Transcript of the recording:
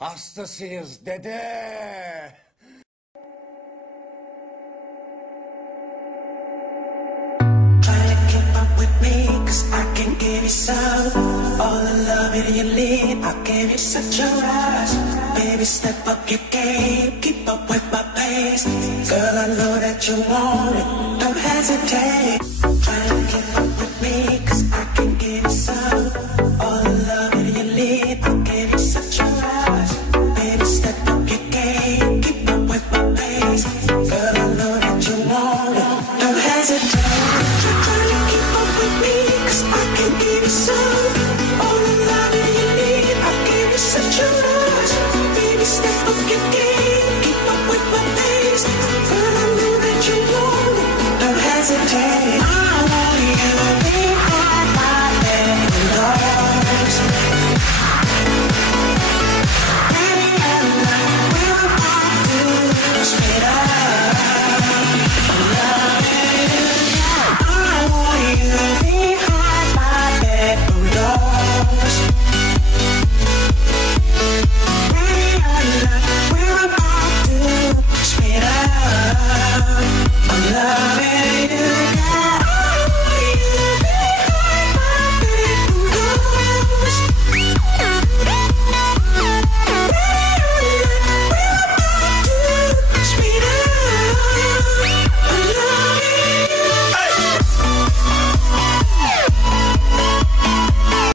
Hastasıyız dede. Cause I can give you some all the love in your lead. I'll give you such a rush. Baby, step up your game, keep up with my pace. Girl, I know that you want it, don't hesitate. Try to keep up with me, cause I can give you some all the love in your lead. I'll give you such a rush. Baby, step up your game, keep up with my pace. Girl, I know that you want it, don't hesitate. Try to keep up with me, cause I can give you some all the love that you need. I'll give you such a rush. Baby, step up your game, keep up with my pace. Girl, I know that you want it, don't hesitate.